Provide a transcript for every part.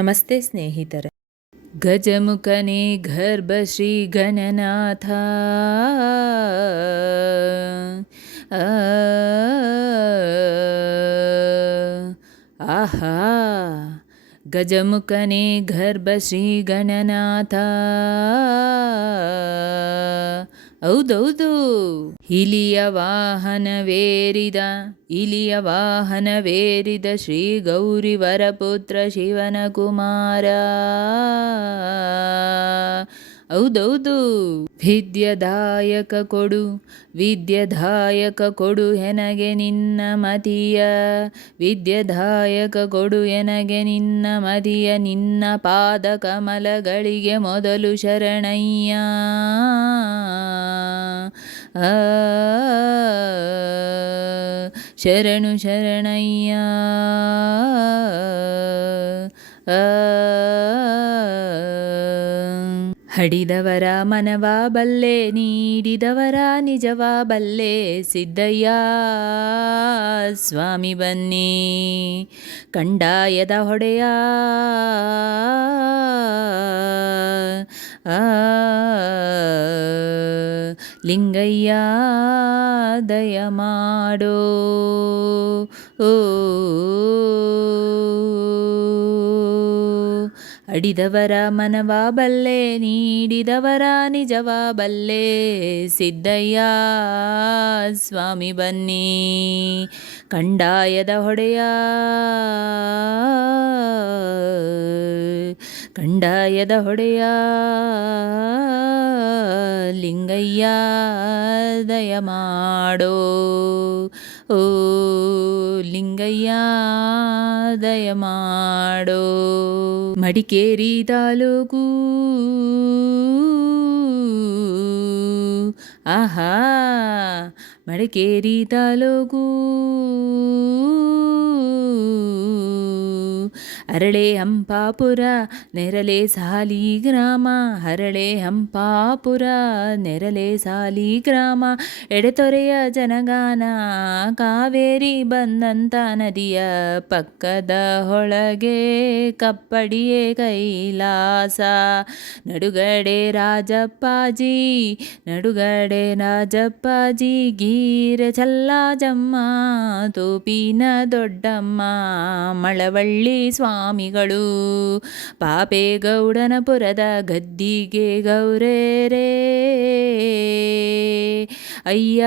ನಮಸ್ತೆ ಸ್ನೇಹಿತರೆ ಗಜಮುಖನೇ ಗರ್ಭ ಶ್ರೀ ಗಣನಾಥ ಆ, ಆಹಾ ಗಜಮುಖನೇ ಗರ್ಭ ಶ್ರೀ ಗಣನಾಥ ಹೌದೌದು. ಇಲಿಯ ವಾಹನವೇರಿದ ಇಲಿಯ ವಾಹನವೇರಿದ ಶ್ರೀ ಗೌರಿ ವರಪುತ್ರ ಶಿವನ ಕುಮಾರ. ಹೌದೌದು ವಿದ್ಯದಾಯಕ ಕೊಡು ವಿದ್ಯದಾಯಕ ಕೊಡು ಎನಗೆ ನಿನ್ನ ಮತಿಯ ವಿದ್ಯದಾಯಕ ಕೊಡು ಎನಗೆ ನಿನ್ನ ಮತಿಯ ನಿನ್ನ ಪಾದ ಕಮಲಗಳಿಗೆ ಮೊದಲು ಶರಣಯ್ಯ ಶರಣು ಶರಣಯ್ಯ ಆ, ಹಡಿದವರ ಮನವಾ ಬಲ್ಲೆ, ನೀಡಿದವರ ನಿಜವಾ ಬಲ್ಲೆ, ಸಿದ್ದಯ್ಯ ಸ್ವಾಮಿ ಬನ್ನಿ. ಕಂಡಾಯದ ಹೊಡೆಯ ಲಿಂಗಯ್ಯ ದಯ ಮಾಡೋ. ಓ ಅಡಿದವರ ಮನವಾ ಬಲ್ಲೆ ನೀಡಿದವರ ನಿಜವಾ ಬಲ್ಲೆ ಸಿದ್ದಯ್ಯ ಸ್ವಾಮಿ ಬನ್ನಿ, ಕಂಡಾಯದ ಹೊಡೆಯ. ಕಂಡಾಯದ ಹೊಡೆಯ. ಲಿಂಗಯ್ಯ ದಯ ಮಾಡೋ ಓ ಲಿಂಗಯ್ಯ ದಯ ಮಾಡೋ ಮಡಿಕೇರಿ ತಾಲೂಕು ಆಹಾ ಮಡಿಕೇರಿ ತಾಲೂಕು ಅರಳೆ ಹಂಪಾಪುರ, ನೆರಳೆ ಸಾಲಿ ಗ್ರಾಮ ಹರಳೆ ಹಂಪಾಪುರ, ನೆರಳೆ ಸಾಲಿ ಗ್ರಾಮ ಎಡೆತೊರೆಯ ಜನಗಾನ, ಕಾವೇರಿ ಬಂದಂತ ನದಿಯ ಪಕ್ಕದ ಹೊಳಗೆ ಕಪ್ಪಡಿಯೇ ಕೈಲಾಸ. ನಡುಗಡೆ ರಾಜಪ್ಪಾಜಿ ನಡುಗಡೆ ರಾಜಪ್ಪಾಜಿ, ಗೀರ ಚಲ್ಲಾಜಮ್ಮ, ತೋಪಿನ ದೊಡ್ಡಮ್ಮ, ಮಳವಳ್ಳಿ ಸ್ವಾಮಿಗಳು. ಪಾಪೇಗೌಡನಪುರದ ಗದ್ದಿಗೆ ಗೌರೇರೇ ಅಯ್ಯ,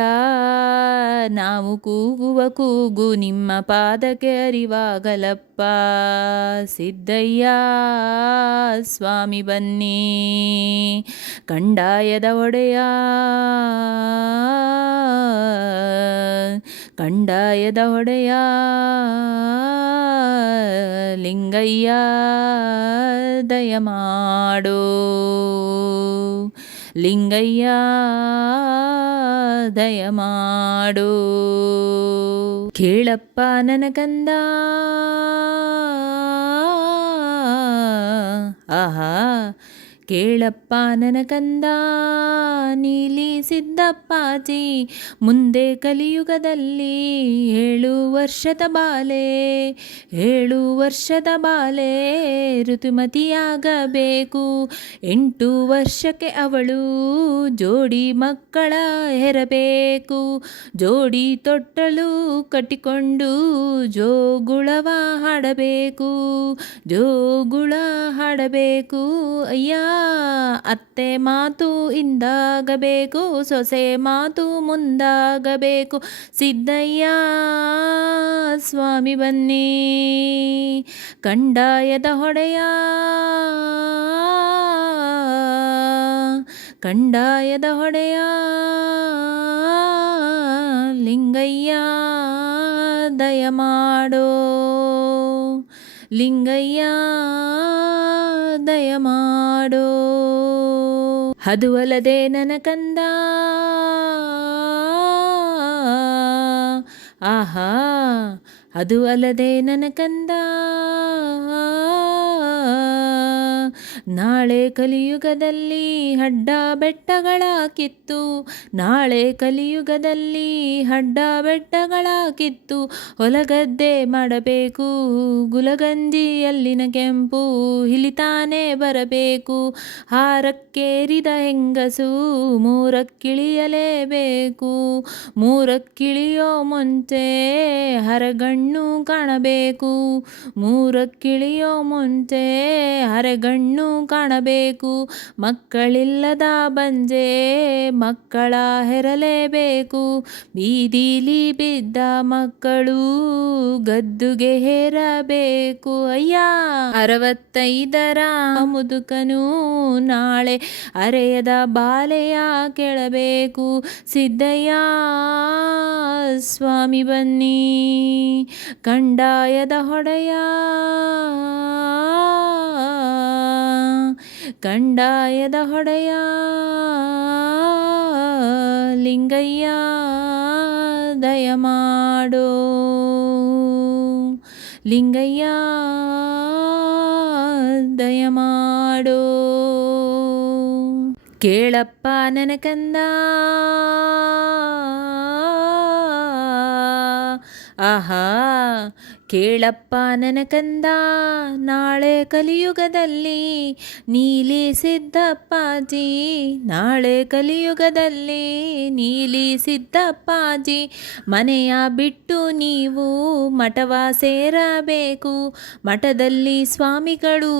ನಾವು ಕೂಗುವ ಕೂಗು ನಿಮ್ಮ ಪಾದಕ್ಕೆ ಅರಿವಾಗಲಪ್ಪ. ಸಿದ್ದಯ್ಯ, ಸ್ವಾಮಿ ಬನ್ನಿ. ಕಂಡಾಯದ ಒಡೆಯ. ಕಂಡಾಯದ ಒಡೆಯ. ಲಿಂಗಯ್ಯ ದಯ ಮಾಡೋ ಲಿಂಗಯ್ಯ ದಯ ಮಾಡೋ ಕೇಳಪ್ಪ ನನ್ನ ಕಂದ ಆಹಾ ಕೇಳಪ್ಪ ನನಕಂದ ಕಂದ ನೀಲಿ ಸಿದ್ದಪ್ಪಾಜಿ ಮುಂದೆ ಕಲಿಯುಗದಲ್ಲಿ ಏಳು ವರ್ಷದ ಬಾಲೆ, ಏಳು ವರ್ಷದ ಬಾಲೆ ಋತುಮತಿಯಾಗಬೇಕು. ಎಂಟು ವರ್ಷಕ್ಕೆ ಅವಳು ಜೋಡಿ ಮಕ್ಕಳ ಹೆರಬೇಕು. ಜೋಡಿ ತೊಟ್ಟಲು ಕಟ್ಟಿಕೊಂಡು ಜೋಗುಳವ ಹಾಡಬೇಕು. ಜೋಗುಳ ಹಾಡಬೇಕು, ಅಯ್ಯ ಅತ್ತೆ ಮಾತು ಇಂದಾಗಬೇಕು, ಸೊಸೆ ಮಾತು ಮುಂದಾಗಬೇಕು. ಸಿದ್ದಯ್ಯ, ಸ್ವಾಮಿ ಬನ್ನಿ. ಕಂಡಾಯದ ಹೊಡೆಯ. ಕಂಡಾಯದ ಹೊಡೆಯ. ಲಿಂಗಯ್ಯ, ದಯ ಮಾಡೋ. ಲಿಂಗಯ್ಯ, ದಯ ಮಾಡೋ. ಅದು ಅಲ್ಲದೆ ಕಂದ ಆಹಾ ಅದು ಅಲ್ಲದೆ ನನ್ನ ಕಂದ ನಾಳೆ ಕಲಿಯುಗದಲ್ಲಿ ಅಡ್ಡ ಬೆಟ್ಟಗಳ ಕಿತ್ತು ನಾಳೆ ಕಲಿಯುಗದಲ್ಲಿ ಅಡ್ಡ ಬೆಟ್ಟಗಳ ಕಿತ್ತು ಹೊಲಗದ್ದೆ ಮಾಡಬೇಕು, ಗುಲಗಂಜಿಯಲ್ಲಿನ ಕೆಂಪು ಹಿಲಿತಾನೆ ಬರಬೇಕು. ಹಾರಕ್ಕೇರಿದ ಹೆಂಗಸು ಮೂರಕ್ಕಿಳಿಯಲೇಬೇಕು. ಮೂರಕ್ಕಿಳಿಯೋ ಮುಂಚೆ ಹರಗಣ್ಣು ಕಾಣಬೇಕು. ಮೂರಕ್ಕಿಳಿಯೋ ಮುಂಚೆ ಹರಗಣ್ಣು ಕಾಣಬೇಕು. ಮಕ್ಕಳಿಲ್ಲದ ಬಂಜೆ ಮಕ್ಕಳ ಹೆರಲೇಬೇಕು. ಬೀದಿಲಿ ಬಿದ್ದ ಮಕ್ಕಳು ಗದ್ದುಗೆ ಹೇರಬೇಕು. ಅಯ್ಯ! ಅರವತ್ತೈದರ ಮುದುಕನು ನಾಳೆ ಅರೆಯದ ಬಾಲೆಯ ಕೆಳಬೇಕು. ಸಿದ್ದಯ್ಯ, ಸ್ವಾಮಿ ಬನ್ನಿ. ಕಂಡಾಯದ ಹೊಡೆಯ ಕಂಡಾಯದ ಹೊಡೆಯ ಲಿಂಗಯ್ಯ ದಯಮಾಡೋ. ಲಿಂಗಯ್ಯ ದಯಮಾಡೋ. ಕೇಳಪ್ಪ ನನಕಂದ. ಕಂದ ಆಹಾ ಕೇಳಪ್ಪ ನನಕಂದ ಕಂದ ನಾಳೆ ಕಲಿಯುಗದಲ್ಲಿ ನೀಲಿ ಸಿದ್ದಪ್ಪಾಜಿ ನಾಳೆ ಕಲಿಯುಗದಲ್ಲಿ ನೀಲಿ ಸಿದ್ದಪ್ಪಾಜಿ ಮನೆಯ ಬಿಟ್ಟು ನೀವು ಮಠವ ಸೇರಬೇಕು. ಮಠದಲ್ಲಿ ಸ್ವಾಮಿಗಳು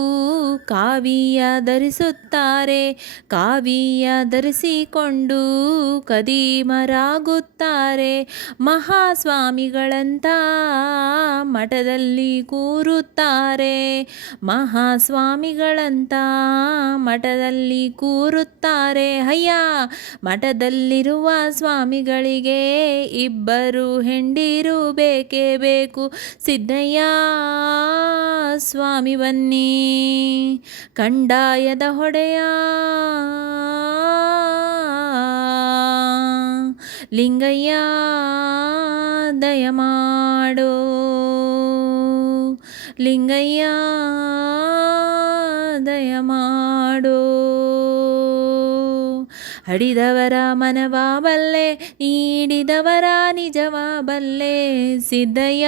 ಕಾವಿಯ ಧರಿಸುತ್ತಾರೆ. ಕಾವಿಯ ಧರಿಸಿಕೊಂಡು ಕದೀಮರಾಗುತ್ತಾರೆ. ಮಹಾಸ್ವಾಮಿಗಳಂತ ಮಠದಲ್ಲಿ ಕೂರುತ್ತಾರೆ. ಮಹಾಸ್ವಾಮಿಗಳಂತ ಮಠದಲ್ಲಿ ಕೂರುತ್ತಾರೆ. ಅಯ್ಯ, ಮಠದಲ್ಲಿರುವ ಸ್ವಾಮಿಗಳಿಗೆ ಇಬ್ಬರು ಹೆಂಡಿರು ಬೇಕೇ ಬೇಕು. ಸಿದ್ದಯ್ಯ, ಸ್ವಾಮಿ ಬನ್ನಿ. ಕಂಡಾಯದ ಹೊಡೆಯ. ಲಿಂಗಯ್ಯ, ದಯಮಾಡೋ. ಲಿಂಗಯ್ಯ, ದಯಮಾಡೋ. ಹಡಿದವರ ಮನವ ಬಲ್ಲೆ ನೀಡಿದವರ ನಿಜವ ಬಲ್ಲೆ ಸಿದ್ದಯ್ಯ,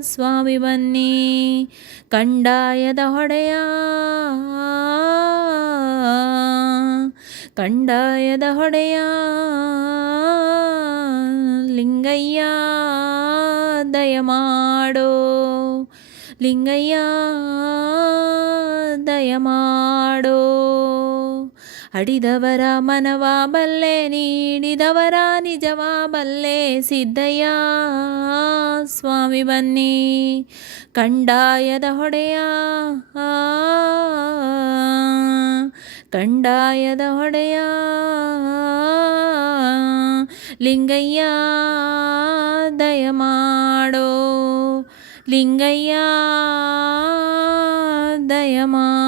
ಸ್ವಾಮಿ ಬನ್ನಿ. ಕಂಡಾಯದ ಹೊಡೆಯ ಕಂಡಾಯದ ಹೊಡೆಯ, ಲಿಂಗಯ್ಯ. ದಯಮಾಡೋ ಲಿಂಗಯ್ಯ ದಯಮಾಡೋ ಅಡಿದವರ ಮನವ ಬಲ್ಲೆ ನೀಡಿದವರ ನಿಜವ ಬಲ್ಲೆ ಸಿದ್ದಯ್ಯ. ಸ್ವಾಮಿ ಬನ್ನಿ, ಕಂಡಾಯದ ಹೊಡೆಯ. ಕಂಡಾಯದ ಹೊಡೆಯ. ಲಿಂಗಯ್ಯ ದಯಮಾಡೋ ಲಿಂಗಯ್ಯ ದಯಮಾಡೋ